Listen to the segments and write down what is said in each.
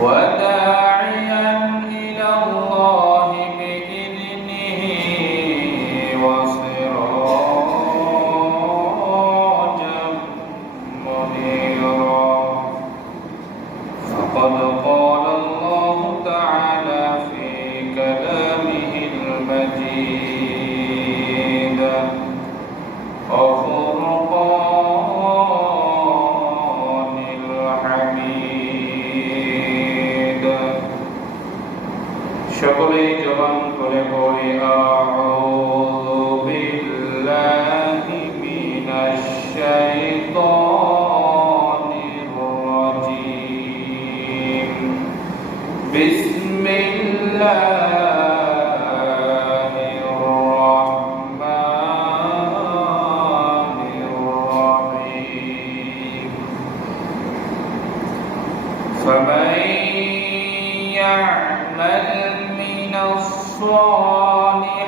وداعيا إلى الله بإذنه وسراجا منيرا فقد قال الله تعالى في كلامه المجيد وفرقان الحميد সকলেই জবান করে পড়ি আউযু বিল্লাহি মিনাশ শাইতানির রাজীম বিসমিল্লাহির রাহমানির রাহিম ফামান يعمل من الصالحات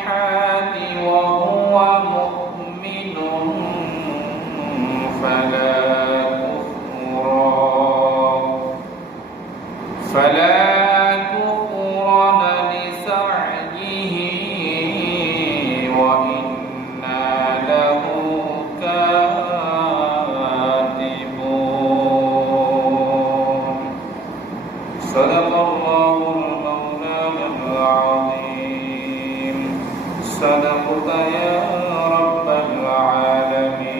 وهو مؤمن فلا كفران لسعيه وإنا له كاتبون صدق الله المولانا العظيم صدقت يا رب العالمين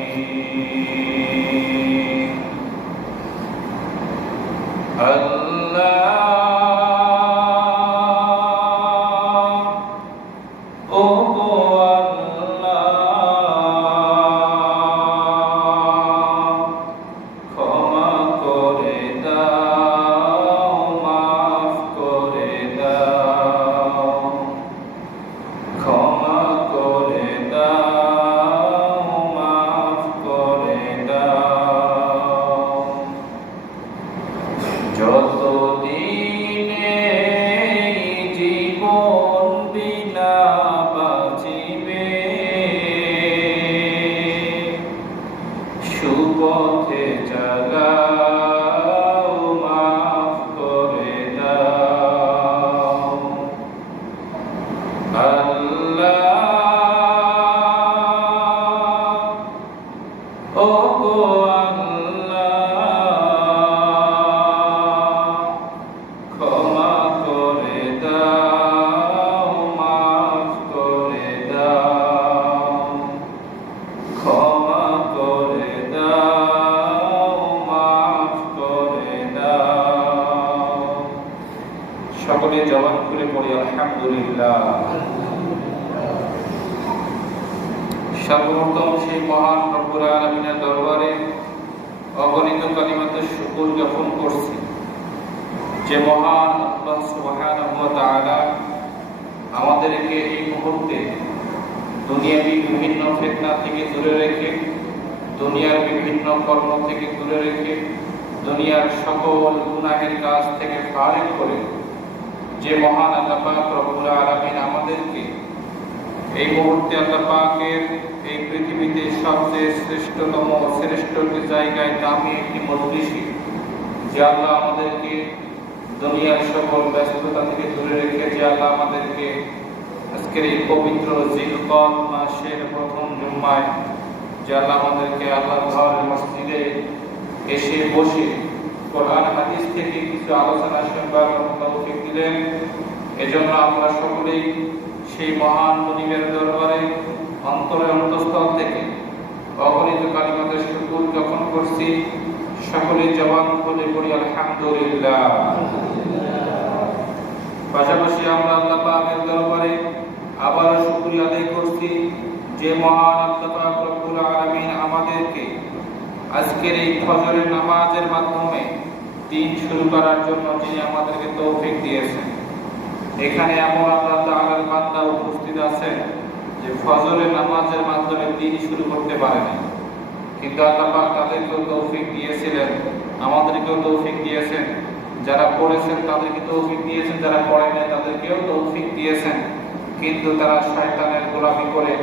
যতদিনে জীবন বিনা বাঁচিবে সুপথে চালাও মাফ করে দাও আল্লাহ ও গো সকলে জবান খুলে পড়ি আলহামদুলিল্লাহ। সর্বপ্রথম সেই মহান রব্বুল আলামিনের দরবারে অগণিত কালিমাতে শুকর জ্ঞাপন করছি যে মহান আল্লাহ সুবহানাহু ওয়া তাআলা আমাদেরকে এই মুহূর্তে দুনিয়াবি বিভিন্ন ফিতনা থেকে দূরে রেখে, দুনিয়ার বিভিন্ন কর্ম থেকে দূরে রেখে, দুনিয়ার সকল গুনাহের কাজ থেকে ফারিগ করে যে মহান আল্লাহ পাক রব্বুল আলামিন আমাদেরকে এই মুহূর্তে আল্লাহ পাকের এই পৃথিবীতে সবচেয়ে শ্রেষ্ঠতম শ্রেষ্ঠ জায়গায় দামি একটি মজলিসে যে আল্লাহ আমাদেরকে দুনিয়ার সকল ব্যস্ততা থেকে দূরে রেখে যে আল্লাহ আমাদেরকে আজকের এই পবিত্র জিলকদ মাসের প্রথম জুম্মায় যে আল্লাহ আমাদেরকে আল্লাহর ঘর মসজিদে এসে বসে কোরআন হাদিস থেকে কিছু আলোচনা শুনবার তৌফিক দিলেন, এজন্য আমরা সকলেই সেই মহান মুনিবের দরবারে অন্তরের অন্তঃস্থল থেকে অগণিত কালিমাতে শুকর জ্ঞাপন করছি। সকলেই জবান খুলে পড়ি আলহামদুলিল্লাহ। পাশাপাশি আমরা আল্লাহ পাকের দরবারে আবারও শুকরিয়া আদায় করছি যে মহান আল্লাহ পাক রব্বুল আলামিন আমাদেরকে আজকের এই ফজরের নামাজের মাধ্যমে দিন শুরু করার জন্য যিনি আমাদেরকে তৌফিক দিয়েছেন। এখানে এমন আল্লাহ তাআলার বান্দা উপস্থিত আছেন যে ফজরের নামাজের মাধ্যমে দিন শুরু করতে পারেনি, কিন্তু আল্লাহ পাক তাদেরকেও তৌফিক দিয়েছিলেন, আমাদেরকেও তৌফিক দিয়েছেন। যারা পড়েছেন তাদেরকে তৌফিক দিয়েছেন, যারা পড়েন নাই তাদেরকেও তৌফিক দিয়েছেন। কিন্তু তারা শয়তানের গোলামি করে,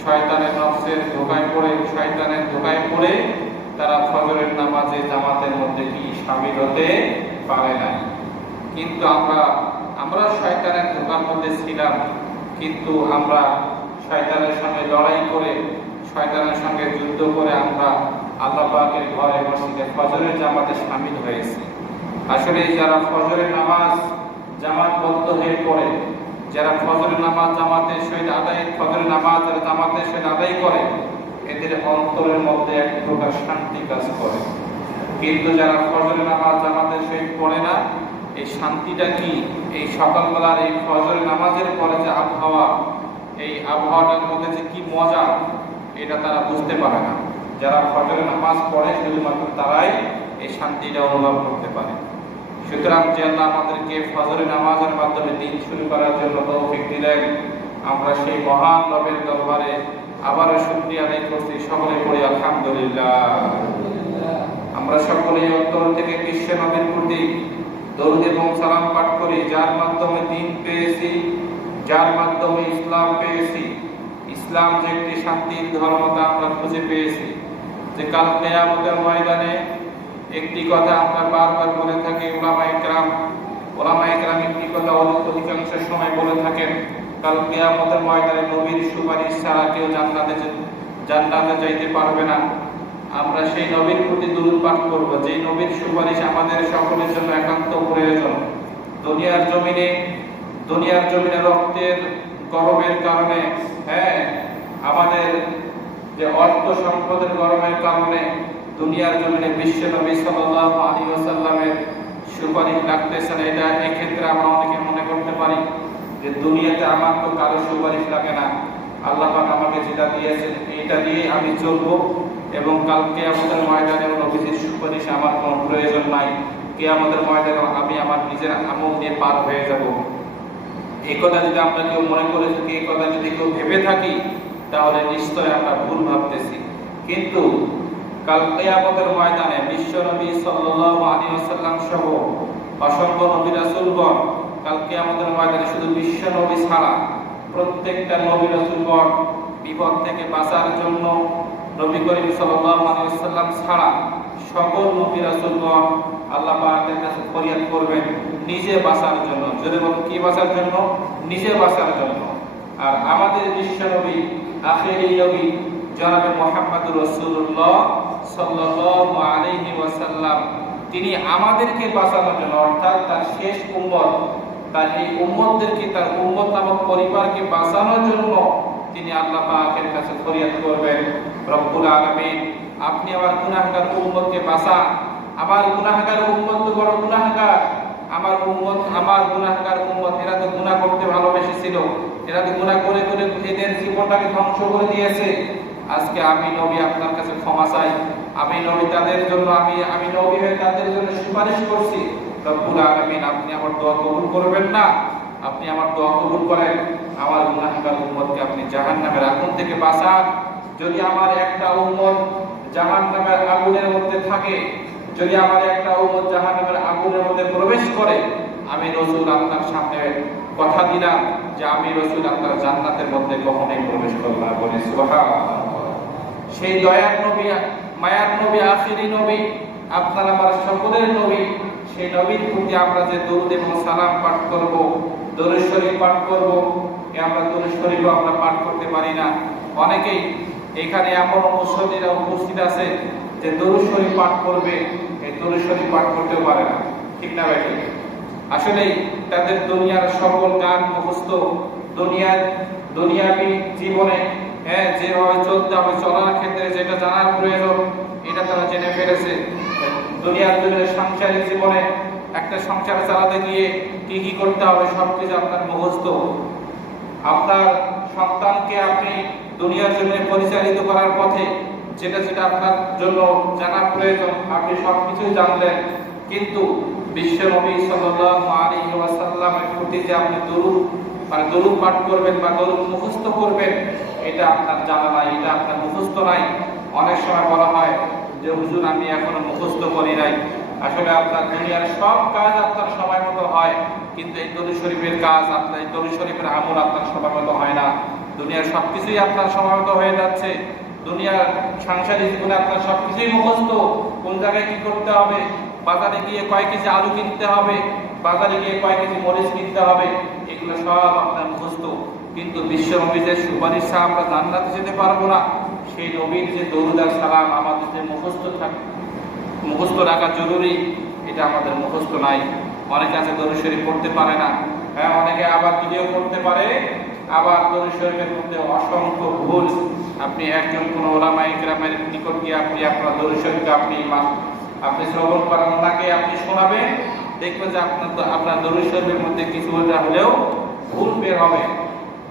শয়তানের নফসের ধোঁকায় পড়ে তারা ফজরের নামাজে জামাতের মধ্যে কি শামিল হতে পারে না। কিন্তু আমরা শয়তানের ধোঁকার মধ্যে ছিলাম, কিন্তু আমরা শয়তানের সঙ্গে লড়াই করে, শয়তানের সঙ্গে যুদ্ধ করে আমরা আল্লাহ পাকের ঘরে মসজিদে ফজরের জামাতে শামিল হয়েছি। আসলে যারা ফজরের নামাজ জামাতবদ্ধ হয়ে পড়ে, যারা ফজরের নামাজ জামাতের সহিত আদায়, ফজরের নামাজ যারা জামাতের সহিত আদায় করে, এদের অন্তরের মধ্যে এক প্রকার শান্তি কাজ করে। কিন্তু যারা ফজরের নামাজ জামাতের সহিত পড়ে না, এই শান্তিটা কি, এই সকালবেলার এই ফজরের নামাজের পরে যে আবহাওয়া, এই আবহাওয়াটার মধ্যে যে কি মজা, এটা তারা বুঝতে পারে না। যারা ফজরের নামাজ পড়ে শুধুমাত্র তারাই এই শান্তিটা অনুভব করতে পারে। সুতরাং যে আল্লাহ আমাদেরকে ফজরের নামাজের মাধ্যমে দিন শুরু করার জন্য তৌফিক দিলেন, আমরা সেই মহান রবের দরবারে আবারও শুকরিয়া আদায় করছি। সকলে পড়ি আলহামদুলিল্লাহ। আমরা সকলেই অন্তর থেকে বিশ্ব নবীর প্রতি দরুদ এবং সালাম পাঠ করি, যার মাধ্যমে দিন পেয়েছি, যার মাধ্যমে ইসলাম পেয়েছি। ইসলাম যে একটি শান্তির ধর্ম তা আমরা খুঁজে পেয়েছি, যে কাল কিয়ামতের ময়দানে একটি কথা আমরা বারবার বলে থাকি, ওলামায়ে কেরাম একটি কথা অধিকাংশ সময় বলে থাকেন, কাল কিয়ামতের ময়দানে নবীর সুপারিশ ছাড়া কেউ জান্নাতে যাইতে পারবে না। আমরা সেই নবীর প্রতি দুরূদ পাঠ করব, যে নবীর সুপারিশ আমাদের সকলের জন্য একান্ত প্রয়োজন। দুনিয়ার জমিনে রক্তের গরমের কারণে, আমাদের যে অর্থ সম্পদের গরমের কারণে দুনিয়ার জমিনে বিশ্ব নবী সাল্লাল্লাহু আলাইহি ওয়াসাল্লামের সুপারিশ লাগতেছে না। এটা এক্ষেত্রে আমরা অনেকে মনে করতে পারি যে দুনিয়াতে আমার তো কারো সুপারিশ লাগে না, আল্লাহ পাক আমাকে যেটা দিয়েছেন এটা দিয়ে আমি চলবো, এবং কাল কিয়ামতের ময়দানে নবীজির সুপারিশ আমার কোনো প্রয়োজন নাই, কিয়ামতের ময়দানে আমি আমার নিজের আমল দিয়ে পার হয়ে যাব। এই কথা যদি আমরা কেউ মনে করে থাকি, এই কথা যদি কেউ ভেবে থাকি, তাহলে নিশ্চয় আমরা ভুল ভাবতেছি। কিন্তু কাল কিয়ামতের ময়দানে বিশ্ব নবী সাল্লাল্লাহু আলাইহি ওয়াসাল্লাম সহ অসংখ্য নবী রাসূলগণ কাল কিয়ামতের ময়দানে শুধু বিশ্ব নবী ছাড়া প্রত্যেকটা নবী রাসূলগণ বিপদ থেকে বাঁচার জন্য, নবী করিম সাল্লাল্লাহু আলাইহি ওয়াসাল্লাম ছাড়া সকল নবী রাসূলগণ আল্লাহ পাকের কাছে ফরিয়াদ করবেন নিজে বাঁচার জন্য। যদি বলেন কি বাঁচার জন্য? নিজে বাঁচার জন্য। আর আমাদের বিশ্ব নবী, আখিরি নবী জনাবে মুহাম্মদুর রাসূলুল্লাহ সাল্লাল্লাহু আলাইহি ওয়াসাল্লাম, তিনি আমাদেরকে বাঁচানোর জন্য, অর্থাৎ তার শেষ উম্মত, তার এই উম্মতদেরকে, তার উম্মত নামক পরিবারকে বাঁচানোর জন্য তিনি আল্লাহ পাকের কাছে ফরিয়াদ করবেন, রব্বুল আলামিন আপনি আমার গুনাহগার উম্মতকে বাঁচান। আমার গুনাহগার উম্মত তো বড় গুনাহগার, আমার গুনাহগার উম্মত, এরা তো গুনাহ করতে ভালোবেসেছিল, এরা তো গুনাহ করে করে এদের জীবনটাকে ধ্বংস করে দিয়েছে। আজকে আমি নবী আপনার কাছে ক্ষমা চাই, আমি নবী তাদের জন্য, আমি নবী হয়ে তাদের জন্য সুপারিশ করছি। রব্বুল আলামিন আপনি আমার দোয়া কবুল করবেন না? আপনি আমার দোয়া কবুল করেন, আমার গুনাহগার উম্মতকে আপনি জাহান্নামের আগুন থেকে বাঁচান। যদি আমার একটা উম্মত জাহান্নামের আগুনের মধ্যে থাকে, যদি আমার একটা উম্মত জাহান্নামের আগুনের মধ্যে প্রবেশ করে, আমি রাসূল আপনার সামনে কথা দিলাম যে আমি রাসূল আপনার জান্নাতের মধ্যে কখনোই প্রবেশ করব না। বলি সুবহানাল্লাহ। সেই দয়ার নবী, মায়ার নবী, আখিরি নবী, আপনার আমার সকলের নবী, সেই নবীর প্রতি আমরা যে দরুদ এবং সালাম পাঠ করব, দরুদ শরীফ পাঠ করব, আমরা দরুদ শরীফ আমরা পাঠ করতে পারি না। অনেকেই এখানে এমন মুসল্লিরা উপস্থিত আছে যে দরুদ শরীফ পাঠ করবে, এই দরুদ শরীফ পাঠ করতেও পারে না। ঠিক না ভাই? আসলে তাদের দুনিয়ার সকল গান মুখস্থ, দুনিয়াবি জীবনে যেভাবে চলতে হবে, চলার ক্ষেত্রে যেটা জানার প্রয়োজন এটা তারা জেনে ফেলেছে। দুনিয়ার সাংসারিক জীবনে একটা সংসার চালাতে গিয়ে কি কি করতে হবে সবকিছু আপনার মুখস্থ। আপনার সন্তানকে আপনি দুনিয়ার জন্য পরিচালিত করার পথে যেটা যেটা আপনার জন্য জানার প্রয়োজন আপনি সবকিছুই জানলেন, কিন্তু বিশ্ব নবী সাল্লাল্লাহু আলাইহি ওয়াসাল্লামের প্রতি যে আপনি দরুদ পাঠ করবেন বা দরুদ মুখস্থ করবেন, এটা আপনার জানা নাই, এটা আপনার মুখস্থ নাই। অনেক সময় বলা হয় যে হুজুর আমি এখনো মুখস্থ করি নাই। আসলে আপনার দুনিয়ার সব কাজ আপনার সময় মতো হয়, কিন্তু এই দরুদ শরীফের কাজ, আপনার এই দরুদ শরীফের আমল আপনার সময় মতো হয় না। দুনিয়ার সবকিছুই আপনার সময় মতো হয়ে যাচ্ছে। দুনিয়ার সাংসারিক জীবনে আপনার সবকিছুই মুখস্থ, কোন জায়গায় কি করতে হবে, বাজারে গিয়ে কয় কেজি আলু কিনতে হবে, বাজারে গিয়ে কয় কেজি মরিচ কিনতে হবে, এগুলো সব আপনার মুখস্থ। কিন্তু বিশ্ব নবীদের সুপারিশ ছাড়া আমরা জান্নাতে যেতে পারবো না। সেই নবীর যে দরুদ আর সালাম আমাদের যে মুখস্থ রাখা জরুরি, এটা আমাদের মুখস্থ নাই। অনেকে আছে দরুদ শরীফ পড়তে পারে না, হ্যাঁ, অনেকে আবার ভিডিও করতে পারে, আবার দরুদ শরীফের মধ্যে অসংখ্য ভুল। আপনি একজন কোন ওলামা ইকরামের নিকট গিয়ে আপনি আপনার দরুদ শরীফকে আপনি শ্রবণ করান, তাকে আপনি শোনাবেন, দেখবেন যে আপনার দরুদ শরীফের মধ্যে কিছু হলেও ভুল বের হবে।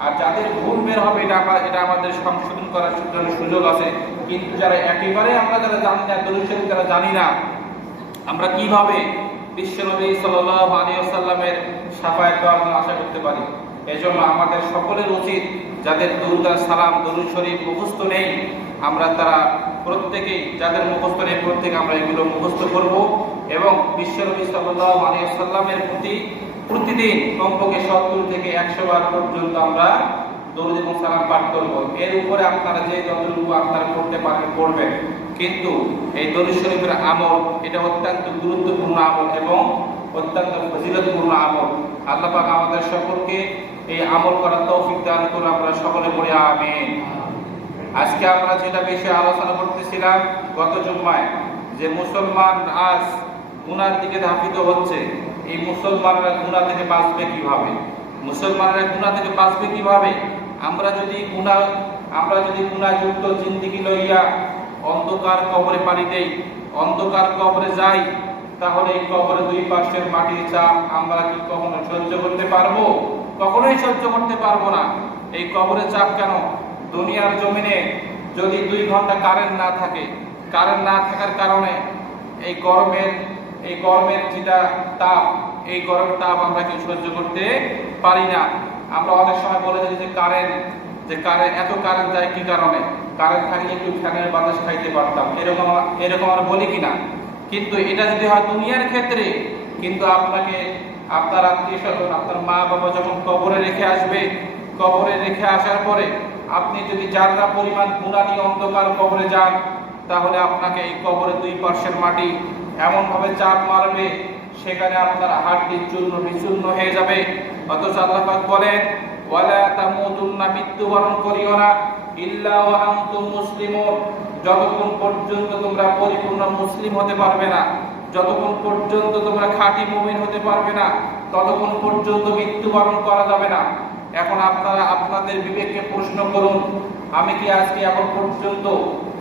আর যাদের ভুল বের হবে এটা আমাদের সংশোধন করার জন্য সুযোগ আছে। কিন্তু যারা একেবারে যারা জানি না, দরুদ শরীফ যারা জানি না, আমরা কিভাবে বিশ্বনবী সাল্লাল্লাহু আলাইহি ওয়াসাল্লামের শাফায়াত পাওয়ার জন্য আশা করতে পারি? এজন্য আমাদের সকলের উচিত, যাদের দরুদ আর সালাম দরুদ শরীফ মুখস্থ নেই, আমরা তারা প্রত্যেকেই, যাদের মুখস্থ নেই প্রত্যেকে আমরা এগুলো মুখস্থ করব এবং বিশ্বনবী সাল্লাল্লাহু আলাইহি ওয়াসাল্লামের প্রতি প্রতিদিন কমপক্ষে 70 থেকে 100 বার পর্যন্ত আমরা দরুদ এবং সালাম পাঠ করব। এর উপরে আপনারা যে যতটুকু আপনারা করতে পারেন করবেন। কিন্তু এই দরুদ শরীফের আমল এটা অত্যন্ত গুরুত্বপূর্ণ আমল এবং অত্যন্ত ফজিলতপূর্ণ আমল। আল্লাহ পাক আমাদের সকলকে এই আমল করার তৌফিক দান করুন। আমরা সকলে বলি আমিন। আজকে আমরা যেটা বেশি আলোচনা করতেছিলাম গত জুম্মায়, যে মুসলমান আজ গুনার দিকে ধাবিত হচ্ছে, এই মুসলমানরা গুনাহ থেকে বাঁচবে কিভাবে? মুসলমানরা গুনাহ থেকে বাঁচবে কিভাবে? আমরা যদি গুনাহযুক্ত জিন্দেগি লইয়া অন্ধকার কবরে পাড়ি দেই, অন্ধকার কবরে যাই, তাহলে এই কবরে দুই পাশের মাটির চাপ আমরা কি কখনো সহ্য করতে পারবো? কখনোই সহ্য করতে পারবো না। এই কবরের চাপ কেন? দুনিয়ার জমিনে যদি 2 ঘন্টা কারেন্ট না থাকে, কারেন্ট না থাকার কারণে এই গরমের যেটা তাপ, এই গরমের তাপ আমরা কেউ সহ্য করতে পারি না। আমরা অনেক সময় বলে থাকি যে কারেন্ট এত কারেন্ট যায় কি কারণে? কারেন্ট থাকলে একটু ফ্যানের বাতাস খাইতে পারতাম, এরকম আমরা বলি কিনা? কিন্তু এটা যদি হয় দুনিয়ার ক্ষেত্রে, কিন্তু আপনার আত্মীয় স্বজন, আপনার মা বাবা যখন কবরে রেখে আসবে, কবরে রেখে আসার পরে আপনি যদি যাত্রা পরিমাণ গুনাহ নিয়ে অন্ধকার কবরে যান, তাহলে আপনাকে এই কবরে 2 পাশের মাটি এমন ভাবে চাপ মারবে, সেখানে আপনার হাড়টি চূর্ণ বিচূর্ণ হয়ে যাবে। অথচ আল্লাহ পাক বলেন, ওয়ালা তামুতুন্না, মৃত্যুবরণ করিও না, ইল্লা ওয়া আনতুম মুসলিমুন, যতক্ষণ পর্যন্ত তোমরা পরিপূর্ণ মুসলিম হতে পারবে না, যতক্ষণ পর্যন্ত তোমরা খাঁটি মুমিন হতে পারবে না, ততক্ষণ পর্যন্ত মৃত্যুবরণ করা যাবে না। এখন আপনারা আপনাদের বিবেককে প্রশ্ন করুন, আমি কি আজকে এখন পর্যন্ত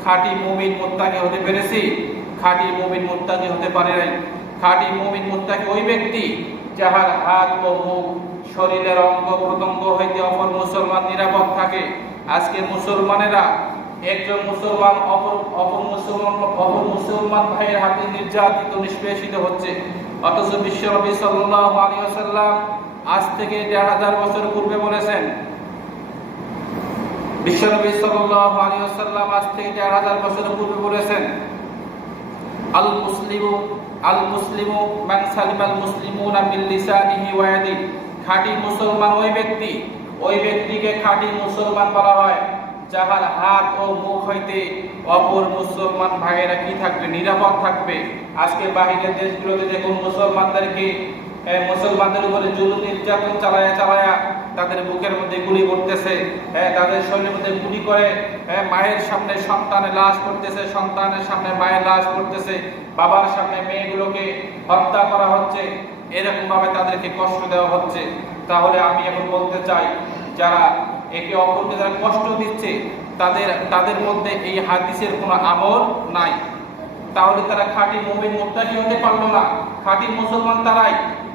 খাঁটি মুমিন মুত্তাকি হতে পেরেছি? খাঁটি মুমিন মুত্তাকি হতে পারে নাই। খাঁটি মুমিন মুত্তাকি ওই ব্যক্তি যাহার হাত ও মুখ, শরীরের অঙ্গ প্রত্যঙ্গ হইতে অপর মুসলমান নিরাপদ থাকে। আজকে মুসলমানেরা একজন মুসলমান অপর মুসলমান ভাইয়ের হাতে নির্যাতিত, নিষ্পেষিত হচ্ছে। অথচ বিশ্বনবী সাল্লাল্লাহু আলাইহি ওয়াসাল্লাম আজ থেকে 1000 বছর পূর্বে বলেছেন, বিশ্বনবী সাল্লাল্লাহু আলাইহি ওয়াসাল্লাম আজ থেকে 1000 বছর পূর্বে বলেছেন, আল মুসলিমু মান সালিমাল মুসলিমুনা মিন লিসানিহি ওয়া ইয়াদিহি। খাঁটি মুসলমান ওই ব্যক্তিকে খাঁটি মুসলমান বলা হয় যাহার হাত ও মুখ হইতে অপর মুসলমান ভাইয়েরা কি থাকবে? নিরাপদ থাকবে। আজকে বাহিরের দেশগুলোতে দেখুন মুসলমানদের উপরে জুলুম নির্যাতন চালায়া তাদের বুকের মধ্যে গুলি করতেছে, তাদের শরীরের মধ্যে গুলি করে, মায়ের সামনে সন্তানের লাশ করতেছে, সন্তানের সামনে মায়ের লাশ করতেছে, বাবার সামনে মেয়েগুলোকে হত্যা করা হচ্ছে, এরকম ভাবে তাদেরকে কষ্ট দেওয়া হচ্ছে। তাহলে আমি এখন বলতে চাই, যারা একে অপরকে যারা কষ্ট দিচ্ছে তাদের মধ্যে এই হাদিসের কোনো আমল নাই। তাহলে তারা খাঁটি মুমিন মুত্তাকি হতে পারলো না। খাঁটি মুসলমান তারাই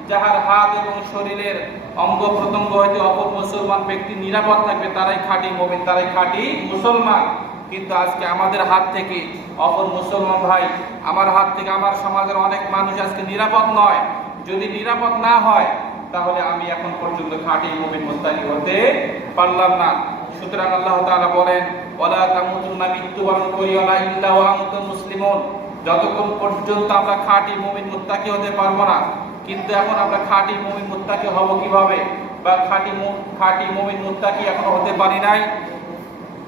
যাহার হাত এবং শরীরের অঙ্গ প্রত্যঙ্গ হইতে অপর মুসলমান ব্যক্তি নিরাপদ থাকবে, তারাই খাঁটি মুমিন, তারাই খাঁটি মুসলমান। কিন্তু আজকে আমাদের হাত থেকে অপর মুসলমান ভাই, আমার হাত থেকে আমার সমাজের অনেক মানুষ আজকে নিরাপদ নয়। যদি নিরাপদ না হয়, তাহলে আমি এখন পর্যন্ত খাঁটি মুমিন মুত্তাকি হতে পারলাম না। সুতরাং আল্লাহ তাআলা বলেন, ওয়ালা তামুতুন্না, মৃত্যুবরণ করিও না, ইল্লা ওয়া আনতুম মুসলিমুন, যতক্ষণ পর্যন্ত আমরা খাঁটি মুমিন মুত্তাকি হতে পারবো না। কিন্তু এখন আমরা খাঁটি মুমিন মুত্তাকি হব কিভাবে? বা খাঁটি মুমিন মুত্তাকি এখনো হতে পারি নাই।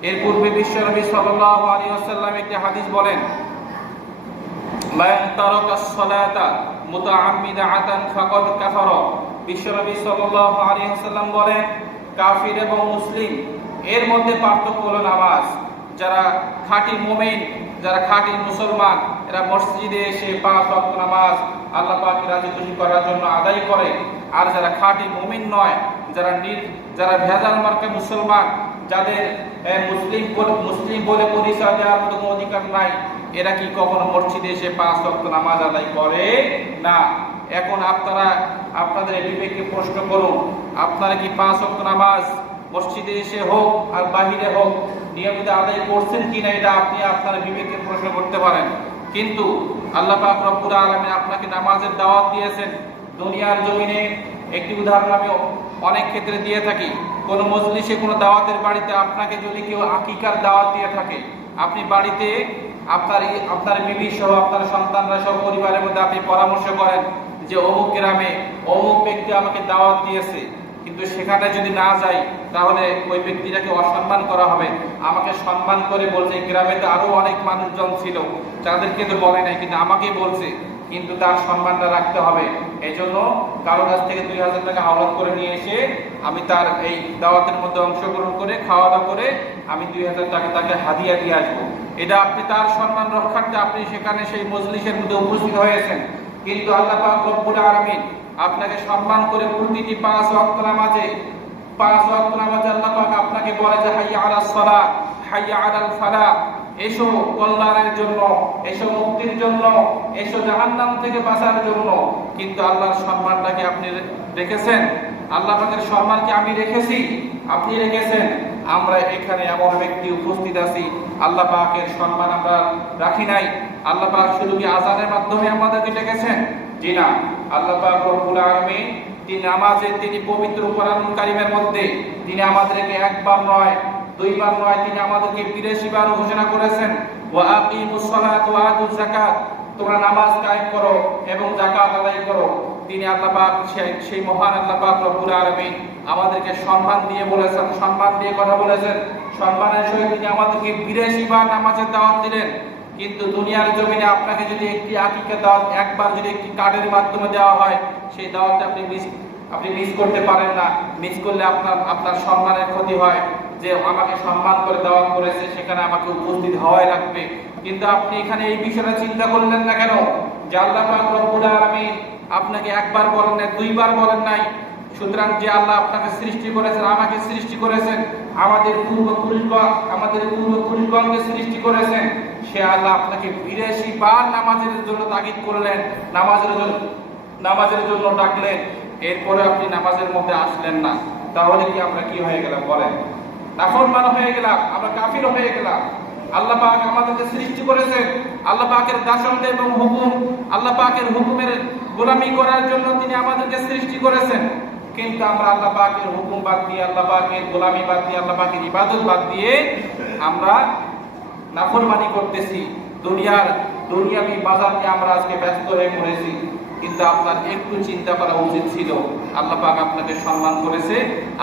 এর পূর্বে বিশ্বনবী সাল্লাল্লাহু আলাইহি ওয়াসাল্লাম একটি হাদিস বলেন, মান তারাকাস সালাতা মুতাআম্মিদাতান ফাকাদ কাফারা। বিশ্বনবী সাল্লাল্লাহু আলাইহি ওয়াসাল্লাম বলেন, কাফির এবং মুসলিম এর মধ্যে পার্থক্য হলো নামাজ। যারা খাঁটি মুমিন, যারা খাঁটি মুসলমান, এরা মসজিদে এসে 5 ওয়াক্ত নামাজ আল্লাহ পাকের রাজি খুশি করার জন্য আদায় করে। আর যারা খাঁটি মুমিন নয়, যারা ভেজাল মার্কা মুসলমান, যাদের মুসলিম বলে পরিচয় দেওয়ার মতো কোনো অধিকার নাই, এরা কি কখনো মসজিদে এসে 5 ওয়াক্ত নামাজ আদায় করে না। এখন আপনারা আপনাদের বিবেককে প্রশ্ন করুন, আপনারা কি 5 ওয়াক্ত নামাজ মসজিদে এসে হোক আর বাহিরে হোক নিয়মিত আদায় করছেন কিনা, এটা আপনি আপনার বিবেককে প্রশ্ন করতে পারেন। কিন্তু আল্লাহ পাক রব্বুল আলামিন আপনাকে নামাজের দাওয়াত দিয়েছেন। দুনিয়ার জমিনে একটি উদাহরণ আমি অনেক ক্ষেত্রে দিয়ে থাকি। কোন মজলিসে, কোনো দাওয়াতের বাড়িতে আপনাকে যদি কেউ আকিকার দাওয়াত দিয়ে থাকে, আপনি বাড়িতে আপনার বিবি সহ, আপনার সন্তানরা সহ, পরিবারের মধ্যে আপনি পরামর্শ করেন যে অমুক গ্রামে অমুক ব্যক্তি আমাকে দাওয়াত দিয়েছে, কিন্তু সেখানে যদি না যাই তাহলে ওই ব্যক্তিটাকে অসম্মান করা হবে। আমাকে সম্মান করে বলছে, গ্রামে তো আরো অনেক মানুষজন ছিল, তাদেরকে তো বলে নাই, কিন্তু আমাকেই বলছে, কিন্তু তার সম্মানটা রাখতে হবে। এই জন্য কারো কাছ থেকে 2000 টাকা আওলাদ করে নিয়ে এসে আমি তার এই দাওয়াতের মধ্যে অংশগ্রহণ করে খাওয়া দাওয়া করে আমি 2000 টাকা তাকে হাদিয়া দিয়ে আসবো। এটা আপনি তার সম্মান রক্ষার্থে আপনি সেখানে সেই মজলিসের মধ্যে উপস্থিত হয়েছেন। কিন্তু আল্লাহ পাক রব্বুল আলামিন আপনাকে সম্মান করে প্রতিটি 5 ওয়াক্ত নামাজে আল্লাহ পাক আপনাকে বলে যে হাইয়া আলাস সালাহ, হাইয়া আলাল ফালাহ, এসো কল্যাণের জন্য, এসো মুক্তির জন্য, এসো জাহান্নাম থেকে বাঁচার জন্য। কিন্তু আল্লাহর সম্মানটাকে আপনি রেখেছেন? আল্লাহ পাকের সম্মান কি আমি রেখেছি? আপনি রেখেছেন? আমরা এখানে এমন ব্যক্তি উপস্থিত আছি, আল্লাহ পাকের সম্মান আমরা রাখি নাই। আল্লাহ পাক শুধু কি আযানের মাধ্যমে আমাদেরকে ডেকেছেন? জি না। আল্লাহ পাক রব্বুল আলামিন তিনি পবিত্র কোরআনুল কারীমের মধ্যে তিনি আমাদেরকে একবার নয়, দুইবার নয়, তিনি আমাদেরকে 82 বার ঘোষণা করেছেন, ওয়া আকিমুস সালাত ওয়া আতুজ যাকাত, তোমরা নামাজ কায়েম করো এবং যাকাত আদায় করো। তিনি আল্লাহ পাক, সেই মহান আল্লাহ পাক রব্বুল আলামিন আমাদেরকে সম্মান দিয়ে বলেছেন, সম্মান দিয়ে কথা বলেছেন, সম্মানের সহিত তিনি আমাদেরকে 82 বার নামাজের দাওয়াত দিলেন। কিন্তু দুনিয়ার জমিনে আপনাকে যদি একটি আকিকা দাওয়াত একবার যদি একটি কার্ডের মাধ্যমে দেওয়া হয়, সেই দাওয়াতটা আপনি মিস করতে পারেন না। মিস করলে আপনার সম্মানের ক্ষতি হয়, যে আমাকে সম্মান করে দাওয়াত করেছে, সেখানে আমাকে উপস্থিত হওয়াই লাগবে। কিন্তু আপনি এখানে এই বিষয়টা চিন্তা করলেন না কেন? যে আল্লাহ পাক রব্বুল আলামিন আপনাকে একবার বলেন নাই, দুইবার বলেন নাই। সুতরাং যে আল্লাহ আপনাকে সৃষ্টি করেছেন, আমাকে সৃষ্টি করেছেন, আমাদের পূর্বপুরুষগণকে সৃষ্টি করেছেন, সে আল্লাহ আপনাকে 82 বার নামাজের জন্য তাগিদ করলেন, নামাজের জন্য ডাকলেন। এরপরে আপনি নামাজের মধ্যে আসলেন না, তাহলে কি আমরা কি হয়ে গেলাম বলেন? নাফরমান হয়ে গেলাম, আমরা কাফির হয়ে গেলাম। আল্লাহ পাক আমাদেরকে সৃষ্টি করেছেন, আল্লাহ পাকের দাসত্ব এবং হুকুম, আল্লাহ পাকের হুকুমের গোলামি করার জন্য তিনি আমাদেরকে সৃষ্টি করেছেন। কিন্তু আমরা আল্লাহ পাকের হুকুম বাদ দিয়ে, আল্লাহ পাকের গোলামি বাদ দিয়ে, আল্লাহ পাকের ইবাদত বাদ দিয়ে আমরা নাফরমানি করতেছি। দুনিয়াবি বাজার নিয়ে আমরা আজকে ব্যস্ত হয়ে পড়েছি। কিন্তু আপনার একটু চিন্তা করা উচিত ছিল, আল্লাহ পাক আপনাকে সম্মান করেছে,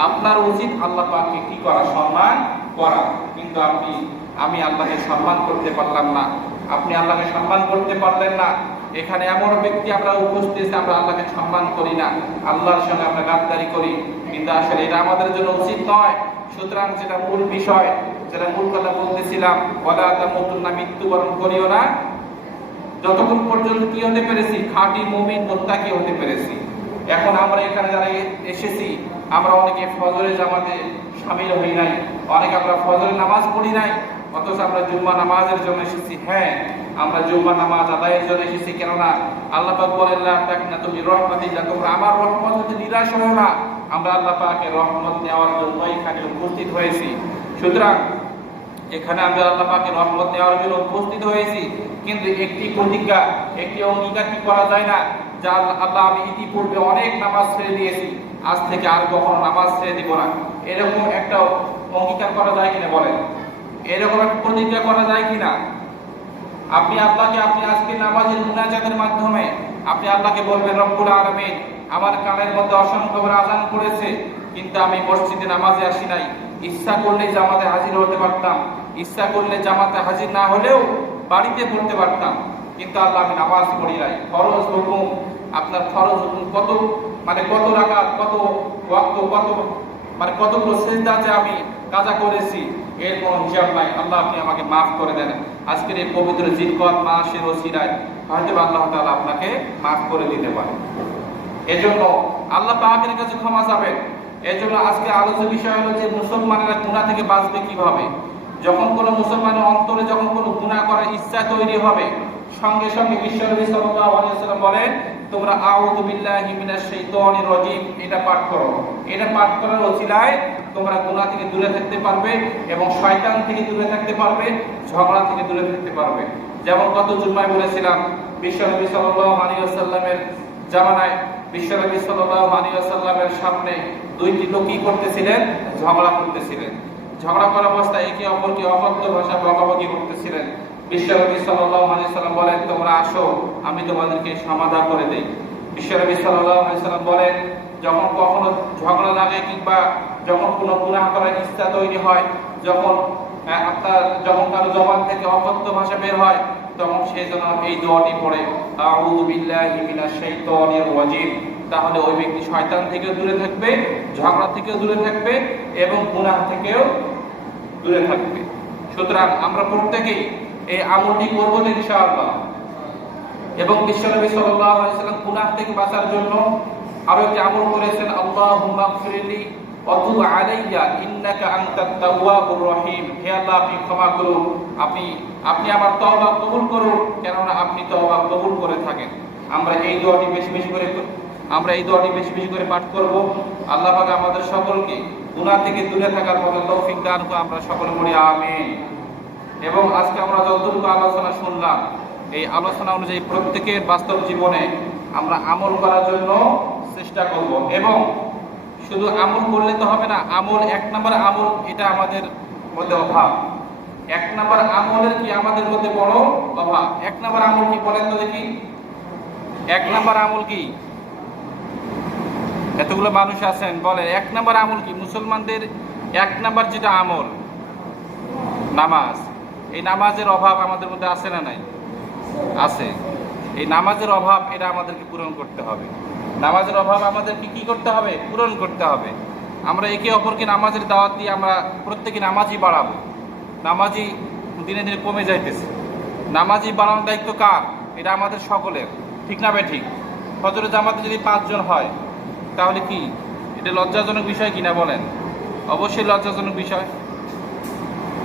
আপনার উচিত আল্লাহ পাককে কি করা? সম্মান করা। কিন্তু আমি আল্লাহকে সম্মান করতে পারলাম না, আপনি আল্লাহকে সম্মান করতে পারলেন না। এখানে এমন ব্যক্তি আমরা উপস্থিত, আমরা আল্লাহকে সম্মান করি না, আল্লাহর সঙ্গে আমরা গাদ্দারি করি। কিন্তু আসলে এটা আমাদের জন্য উচিত নয়। সুতরাং যেটা মূল বিষয়, যেটা মূল কথা বলতেছিলাম, ওয়ালা তামুতুন্না, মৃত্যুবরণ করিও না যতক্ষণ পর্যন্ত কি হতে পেরেছি? খাঁটি মুমিন মুত্তাকি হতে পেরেছি। এখন আমরা এখানে যারা এসেছি, আমরা অনেকে ফজরের জামাতে শামিল হই নাই, অনেকে আমরা ফজরের নামাজ পড়ি নাই, অথচ আমরা জুম্মা নামাজের জন্য এসেছি। হ্যাঁ, আমরা জুম্মা নামাজ আদায়ের জন্য এসেছি। কেননা আল্লাহ পাক বলেন, লা তাকনাতু তুমি রাহমাতিল্লাহ, তোমরা আমার রহমত হতে নিরাশ হও না। আমরা আল্লাহ পাকের রহমত নেওয়ার জন্য এখানে উপস্থিত হয়েছি। সুতরাং এখানে আমরা আল্লাহ পাকের রহমত নেওয়ার জন্য উপস্থিত হয়েছি। কিন্তু একটি প্রতিজ্ঞা, একটি অঙ্গীকার কি করা যায় না? যা আল্লাহ, আমি ইতিপূর্বে অনেক নামাজ ছেড়ে দিয়েছি, আজ থেকে আর কখনো নামাজ ছেড়ে দিব না, এরকম একটা অঙ্গীকার করা যায় কিনা বলেন? এরকম একটা প্রতিজ্ঞা করা যায় কিনা? আপনি আজকে নামাজের মুনাজাতের মাধ্যমে আপনি আল্লাহকে বলবেন, রব্বুল আলামিন, আমার কানের মধ্যে অসংখ্যবার আযান পড়েছে, কিন্তু আমি মসজিদে নামাজে আসি নাই। ইচ্ছা করলে জামাতে হাজির হতে পারতাম, ইচ্ছা করলে জামাতে হাজির না হলেও বাড়িতে পড়তে পারতাম, কিন্তু আল্লাহ আমি নামাজ পড়ি নাই, ফরজ হুকুম, আপনার ফরজ হুকুম কত, মানে কত রাকাত, কত ওয়াক্ত, কত মানে কতগুলো সিজদা যে আমি কাজা করেছি, এর কোনো হিসাব নাই। আল্লাহ আপনি আমাকে মাফ করে দেন। আজকের এই পবিত্র জিলকদ মাসের ওসিলায় হয়তো আল্লাহ তাআলা আপনাকে মাফ করে দিতে পারে। এজন্য আল্লাহ পাকের কাছে ক্ষমা চাবেন। এজন্য আজকে আলোচ্য বিষয় হলো যে মুসলমানেরা গুনাহ থেকে বাঁচবে কিভাবে। যখন কোনো মুসলমানের অন্তরে যখন কোনো গুনাহ করার ইচ্ছা তৈরি হবে, সঙ্গে সঙ্গে বিশ্বনবী সাল্লাল্লাহু আলাইহি ওয়াসাল্লাম বলেন, তোমরা আউযু বিল্লাহি মিনাশ শাইতানির রাজীম এটা পাঠ করো। এটা পাঠ করার ওসিলায় তোমরা গুনাহ থেকে দূরে থাকতে পারবে এবং শয়তান থেকে দূরে থাকতে পারবে, ঝগড়া থেকে দূরে থাকতে পারবে। যেমন গত জুম্মায় বলেছিলাম, বিশ্বনবী সাল্লাল্লাহু আলাইহি ওয়াসাল্লামের জামানায় বিশ্বনবী সাল্লাল্লাহু আলাইহি ওয়াসাল্লামের সামনে দুইটি লোক কি করতেছিলেন? ঝগড়া করতেছিলেন। ঝগড়া করার অবস্থায় একে অপরকে অভদ্র ভাষা বকাবকি করতেছিলেন। বিশ্বনবী সাল্লাল্লাহু আলাইহি ওয়াসাল্লাম বলেন, তোমরা আসো আমি তোমাদেরকে সমাধান করে দেই। বিশ্বনবী সাল্লাল্লাহু আলাইহি ওয়াসাল্লাম বলেন, যখন কখনো ঝগড়া লাগে কিংবা যখন কোনো গুনাহ করার ইচ্ছা তৈরি হয়, যখন যখন কারো জবান থেকে অভদ্র ভাষা বের হয়, তখন সে যেন এই দোয়াটি পড়ে, আউযু বিল্লাহি মিনাশ শাইতানির রাজীম। তাহলে ওই ব্যক্তি শয়তান থেকেও দূরে থাকবে, ঝগড়া থেকেও দূরে থাকবে এবং গুনাহ থেকেও দূরে থাকবে। সুতরাং আমরা প্রত্যেকেই এই আমলটি করব ইনশাআল্লাহ। এবং বিশ্বনবী সাল্লাল্লাহু আলাইহি ওয়াসাল্লাম গুনাহ থেকে বাঁচার জন্য আরো একটি আমল করেছেন, আল্লাহুম্মা গফিরলি ওয়া তুব আলাইয়া ইন্নাকা আনতাত তাওয়াবুর রহিম। হে আল্লাহ আপনি ক্ষমা করুন, আপনি আমার তওবা কবুল করুন, কেননা আপনি তওবা কবুল করে থাকেন। আমরা এই দোয়াটি বেশি বেশি করে পাঠ করব। আল্লাহ পাক আমাদের সকলকে গুনাহ থেকে দূরে থাকার মতো তৌফিক দান করুন। আমরা সকলে বলি আমিন। এবং আজকে আমরা যতটুকু আলোচনা শুনলাম, এই আলোচনা অনুযায়ী প্রত্যেকের বাস্তব জীবনে আমরা আমল করার জন্য চেষ্টা করব। এবং শুধু আমল করলে তো হবে না, আমল এক নম্বর আমল এটা আমাদের মধ্যে অভাব। এক নম্বর আমলের কি আমাদের মধ্যে বড় অভাব। এক নম্বর আমল কি বলেন তো দেখি? এক নম্বর আমল কি? এতগুলো মানুষ আছেন, বলে এক নম্বর আমল কি? মুসলমানদের এক নম্বর যেটা আমল নামাজ। এই নামাজের অভাব আমাদের মধ্যে আছে না নাই? আছে। এই নামাজের অভাব এটা আমাদেরকে পূরণ করতে হবে। নামাজের অভাব আমাদেরকে কি করতে হবে? পূরণ করতে হবে। আমরা একে অপরকে নামাজের দাওয়াত দিয়ে আমরা প্রত্যেকে নামাজই বাড়াবো। নামাজই দিনে দিনে কমে যাইতেছে। নামাজই বাড়ানোর দায়িত্ব কার? এটা আমাদের সকলের, ঠিক না বে ঠিক? ফজরের জামাতে যদি 5 জন হয় তাহলে কি এটা লজ্জাজনক বিষয় কিনা বলেন? অবশ্যই লজ্জাজনক বিষয়।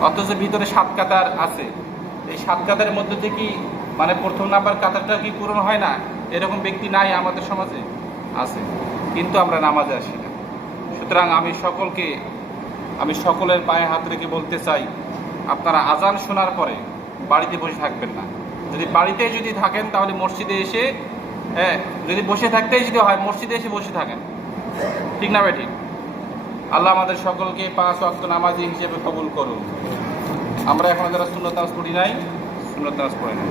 অথচ ভিতরে 7 কাতার আছে। এই 7 কাতারের মধ্যে থেকে মানে প্রথম নাম্বার কাতারটা কি পূরণ হয় না? এরকম ব্যক্তি নাই আমাদের সমাজে? আছে, কিন্তু আমরা নামাজে আসি না। সুতরাং আমি সকলের পায়ে হাত রেখে বলতে চাই, আপনারা আজান শোনার পরে বাড়িতে বসে থাকবেন না। যদি বাড়িতে যদি থাকেন তাহলে মসজিদে এসে, যদি বসে থাকতেই যদি হয় মসজিদে এসে বসে থাকেন, ঠিক না ভাই ঠিক? আল্লাহ আমাদের সকলকে 5 ওয়াক্ত নামাজি হিসেবে কবুল করুন। আমরা এখন যারা সুন্নত নামাজ পড়ি নাই, সুন্নত নামাজ পড়ে নাই।